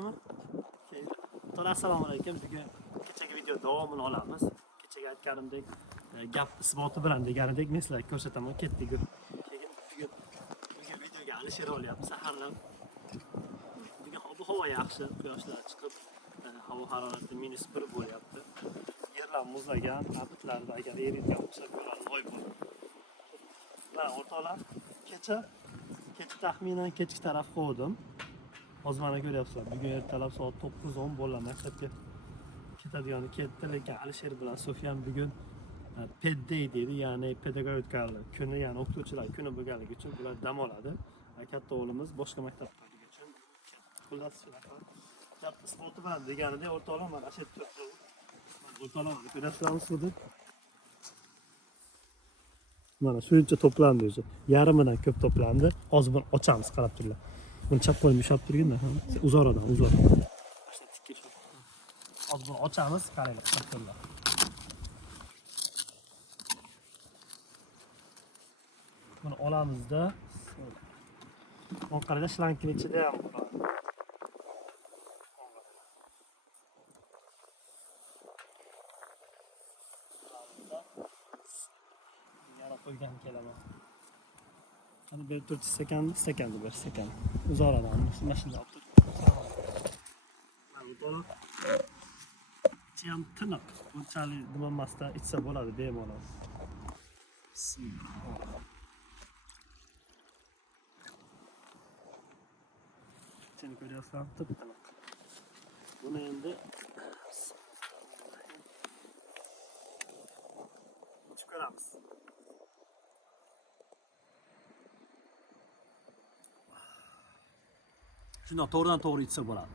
Ko'rsataman. Assalomu alaykum. Bugun kechagi video davomini olamiz. Kechaga aytganimdek, gap isboti bilan deganidek men sizlarga ko'rsataman. Ketdik. Keyin bugun videoga Alisher olyapmiz. Saharlab. Bugun ob-havo yaxshi, quyoshlar chiqib, havo harorati -1 bo'lyapti. Yerlar muzlagan, abitlarda agar eriydigan bo'lsa, yo'llar loy bo'ladi. Mana o'rtoqlar, kecha taxminan kechki taraf qo'ydim. Hozir mana ko'ryapsizlar, bugun ertalab soat 9:10 bolalar maktabga ketadigani ketdi, lekin Alisher bilan Sufyan bugun Ped Day deydi, ya'ni pedagogik kuni, ya'ni o'qituvchilar kuni bo'lganligi uchun ular dam oladi. Katta o'g'limiz boshqa maktabdagi uchun xullas shunaqa. Gap isboti bilan deganidek o'rtoqlar mana shu yerda o'rtoqlar ko'ryapsizlarmi suvda? Mana shuncha to'plandi o'zi. Yarimidan ko'p to'plandi. Hozir buni ochamiz, qarab turinglar. Buni chap qo'yib ushlab turganda ham uzoradan. Hozir buni ochamiz, qaranglar, qarab turinglar. Buni olamizda. Orqada shlankning ichida ham bor. Qo'ygan kelaman. Hani bir 4 sekan bir sekan. Uzoradan mashina olib turib. Mana to'liq. Ichi ham tiniq. Bunchalik nima ichsa bo'ladi bemalol. Bismillah. Ichini ko'ryapsizlarmi? Tiniq. Buni endi ichib ko'ramiz. Shundoq to'g'ridan-to'g'ri ichsa bo'ladi.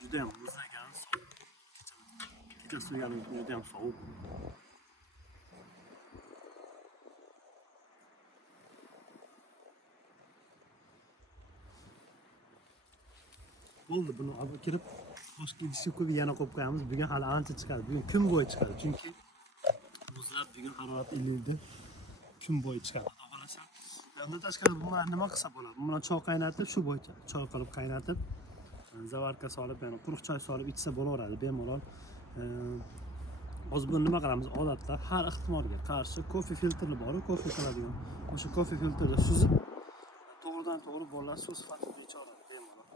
Juda ham muzlagan, sovuq. Kecha suyganim juda ham sovuq. Bo'ldi, buni olib kirib, boshqa idishga qo'yib yana qo'yib qo'yamiz. Bugun hali ancha chiqadi. Bugun kun bo'yi chiqadi, chunki muzlab bugun harorat 50 da kun bo'yi chiqadi. Undan tashqari buni nima qilsa bo'ladi? Buni choy qaynatib, shu bo'yicha choy qilib qaynatib, zavarka solib, ya'ni quruq choy solib ichsa bo'laveradi bemalol. Hozir buni nima qilamiz? Odatda har ehtimolga qarshi kofe filtri bor, kofe qiladigan. O'sha kofe filtrni suzib, to'g'ridan-to'g'ri bolalar suv sifatida ichadi bemalol.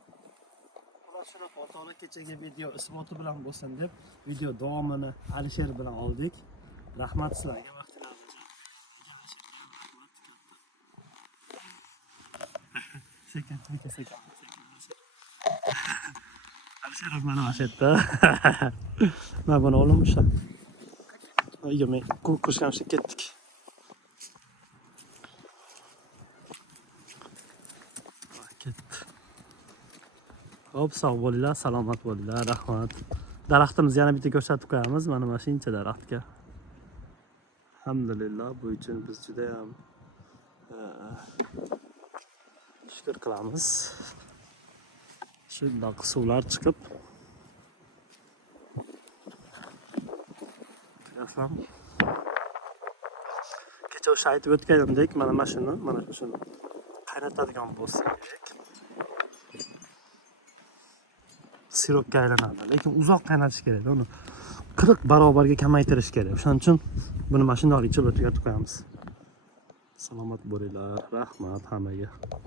Ular shuni o'rtoqlar kechagi video isboti bilan bo'lsin deb video davomini Alisher bilan oldik. Rahmat sizlarga. Sekan. Alisher mana shu yerda. Mana buni olim o'sha. Uyga men ko'rishgancha ketdik. Ketdi. Xo'p, sog' bo'linglar, salomat bo'linglar, rahmat. Daraxtimizni yana bitta ko'rsatib qo'yamiz. Mana shuncha daraxtga. Alhamdulillah, bu uchun biz juda ham shukr qilamiz. Shundoq suvlar chiqib. Kecha o'sha aytib o'tganimdek, mana shuni qaynatadigan bo'lsa kerak. Sirokka aylanadi, lekin uzoq qaynatish kerak. Uni 40 barobarga kamaytirish kerak. Shuning uchun buni mashinaga ichib o'tkazib qo'yamiz. Salomat bo'linglar, rahmat hammaga.